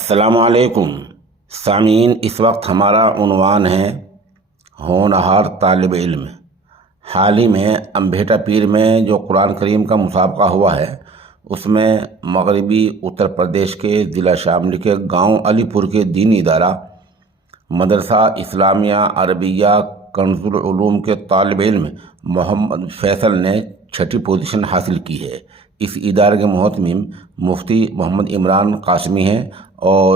अस्सलामुअलैकुम सामीन। इस वक्त हमारा उन्वान है होनहार तालिब इल्म। हाल ही में अम्बेटा पीर में जो कुरान करीम का मुसाबका हुआ है उसमें मगरबी उत्तर प्रदेश के ज़िला शामली के गांव अलीपुर के दीनी इदारा मदरसा इस्लामिया अरबिया कंजुल उलूम के तालिब इल्म मोहम्मद फैसल ने छठी पोजीशन हासिल की है। इस इदारे के मुहतमिम मुफ्ती मोहम्मद इमरान कासमी हैं और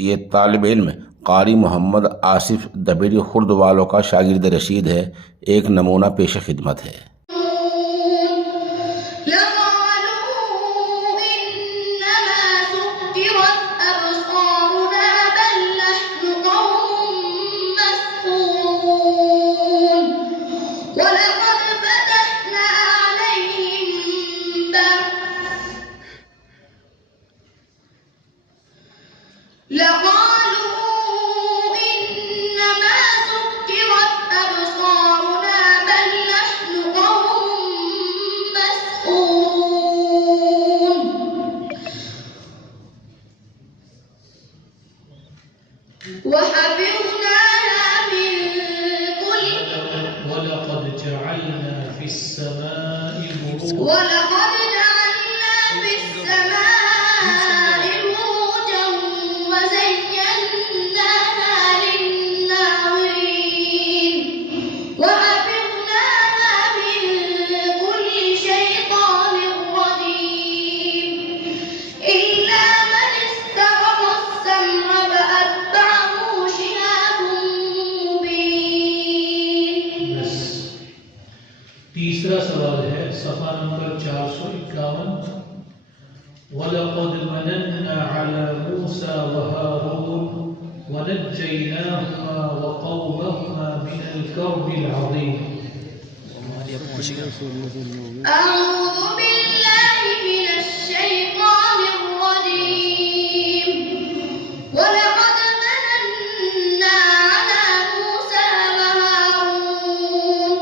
ये तालिब इल्म कारी मोहम्मद आसिफ दबेरी खुर्द वालों का शागिर्द रशीद है। एक नमूना पेश खिदमत है। ولقد جعلنا في السماء بروجا وزيناها للناظرين وحفظناها من كل شيطان رجيم إلا من استرق السمع فأتبعه شهاب مبين। तीसरा सवाल है सफ़ा नंबर 451। वलक़द मनन्ना अला मूसा व हारून वनज्जयनाहुमा व क़ौमहुमा मिनल कर्बिल अज़ीम। أعوذ بالله من الشيطان الرجيم ولقد مننا على موسى وهارون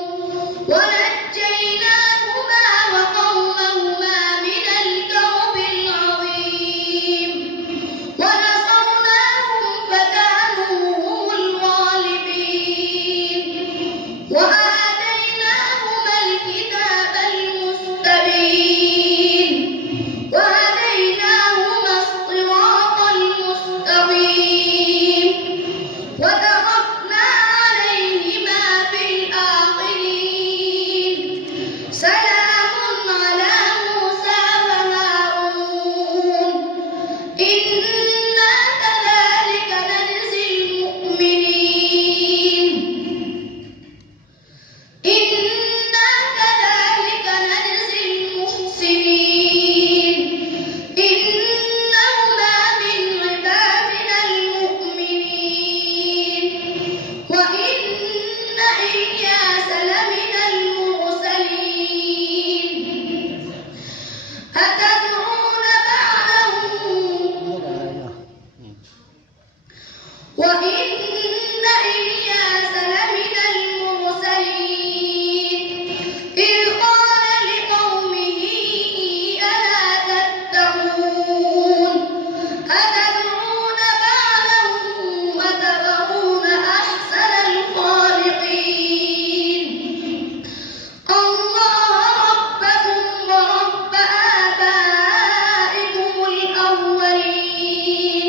ونجيناهما وقومهما من الكرب العظيم ونصرناهم فكانوا هم الغالبين وآتيناهما الكتاب المستبين وهديناهما الصراط المستقيم وتركنا عليهما في الآخرين سلام على موسى وهارون إنا كذلك نجزي المؤمنين إنا كذلك نجزي المحسنين إنهما من عبادنا المؤمنين وإن إلياس لمن المرسلين أتدعون بعده وإن إلياس لمن المرسلين إذ قال لقومه ألا تتقون أتدعون بعده وتذرون أحسن الخالقين الله ربكم ورب آبائكم الأولين